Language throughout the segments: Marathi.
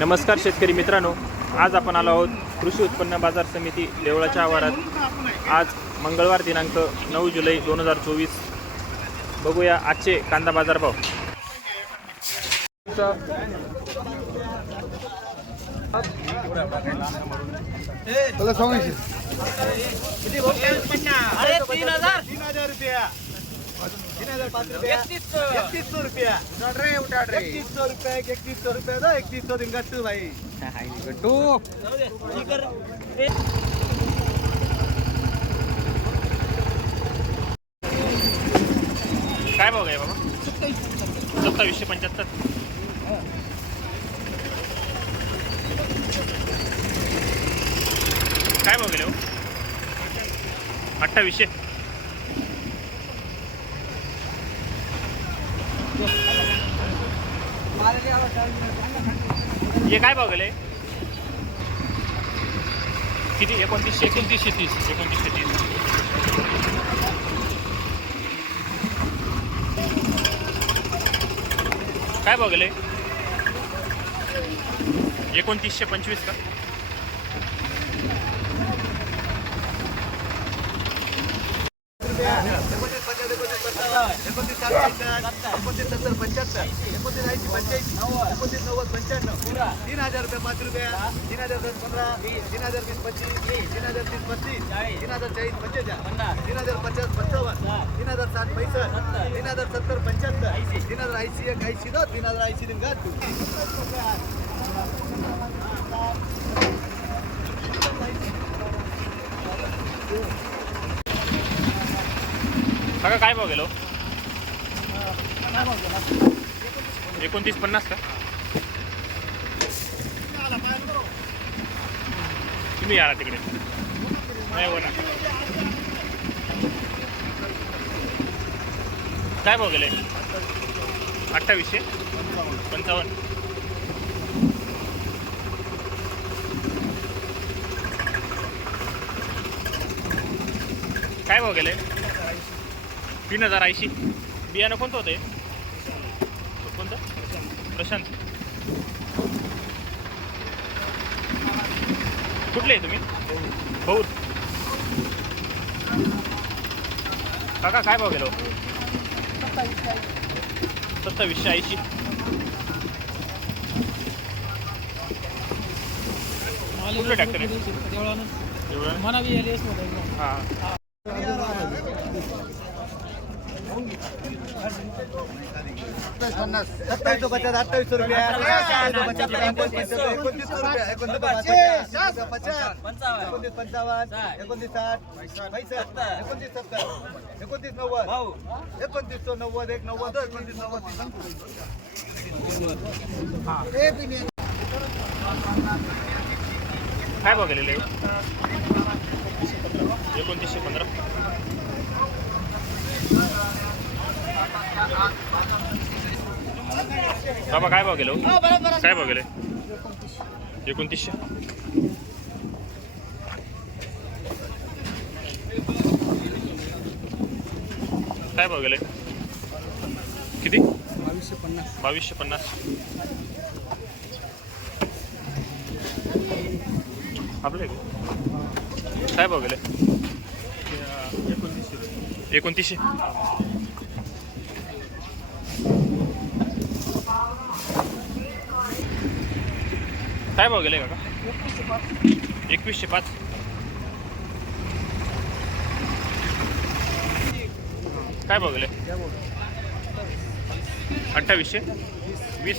नमस्कार शेतकरी मित्रांनो. आज आपण आलो आहोत कृषी उत्पन्न बाजार समिती देवळाच्या आवारात. आज मंगळवार दिनांक नऊ जुलै दोन हजार चोवीस. बघूया आजचे कांदा बाजार भाव अरे तीन हजार पाच रुपया. एकतीस सौ रुपया. एकतीस सौ रुपया एकतीस सौ रुपया दो एकतीस सौ दिन गट्टू. भाई काय भाव आहे बाबा? सत्तावीसशे पंच्याहत्तर. काय भाव गेले हो? अठ्ठावीसशे. हे काय बघले? किती? एकोणतीसशे एकोणतीसशे तीस. एकोणतीसशे तीस. काय बघले? एकोणतीसशे पंचवीस का? एकोणतीस साठ पंचाहत्तर एकोणतीस सत्तर पंच्याहत्तर एकोणतीस ऐंशी पंच्याऐंशी एकोणतीस नव्वद पंच्याण्णव तीन हजार रुपये पाच रुपया तीन हजार दस पंधरा तीन हजार वीस पंचवीस तीन हजार तीस पस्तीस तीन हजार चाळीस पंचेचाळीस तीन हजार पचास पंचावन्न तीन हजार साठ पैसष्ट तीन हजार सत्तर पंच्याहत्तर तीन हजार ऐंशी एक ऐंशी दो तीन हजार ऐंशी दिन गाठ काका काय भाव गेलो? एकोणतीस पन्नास का? तुम्ही या तिकडे. नाही हो ना. काय भाव गेले? अठ्ठावीसशे? पंचावन्न. काय भाव गेले? तीन हजार ऐंशी. बियाणं कोणतं होतं हे? कोणतं प्रशांत. कुठले आहे तुम्ही? बहुत काका काय भाव गेलो सत्तावीसशे ऐंशी. कुठलं ट्रॅक्टर आहे? हां. सत्तावीस पचास अठ्ठावीस रुपया एकोणतीस रुपया एकोणतीस पचास एकोणतीस पंचावन्न एकोणतीस साठ एकोणतीस सत्तर एकोणतीस नव्वद एकोणतीस सौ नव्वद एक नव्वद एकोणतीस नव्वद काय भाव गेलेले एकोणतीसशे पंधरा. बाबा काय भाव गेलो काय भाव गेले? एकोणतीसशे. काय भाव गेले? किती? बावीसशे पन्नास. बावीसशे पन्नास आपले काय भाव गेले? एकोणतीसशे. काय भाव गेले काका? एकवीसशे पाच. काय भाव गेले? अठ्ठावीसशे? वीस.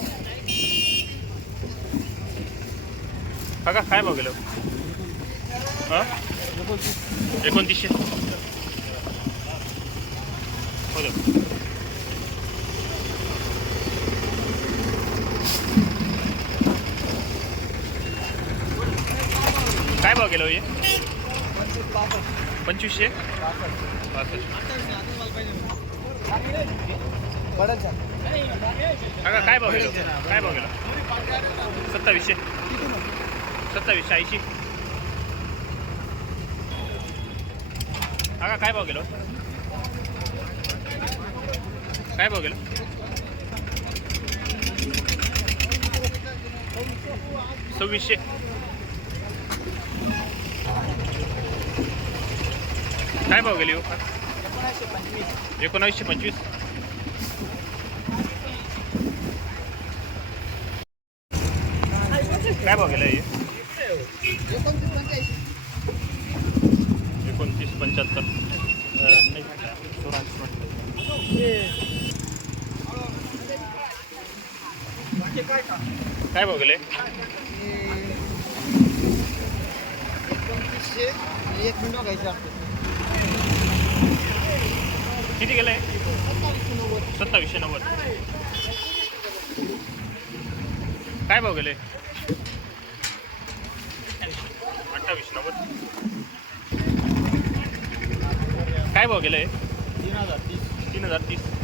काका काय भाव गेलं? हां? एकोणतीसशे. हो काय भाव गेलो हो हे पंचवीसशे? पासष्ट काका काय भाव गेलो हो? काय भाव केला सत्तावीसशे. सत्तावीसशे ऐंशी. काका काय भाव गेलो हो? काय भाव गेलो? सव्वीसशे. काय भाव गेली हो? एकोणावीसशे पंचवीस. काय भाव गेला एकोणतीस पंच्याहत्तर. नाही काय भाव गेले? एकोणतीसशे एक मिनिट घ्यायचं किती गेलं आहे सत्तावीसशे नव्वद. काय भाव गेले? अठ्ठावीसशे नव्वद. काय भाव गेले तीन हजार तीस. तीन हजार तीस.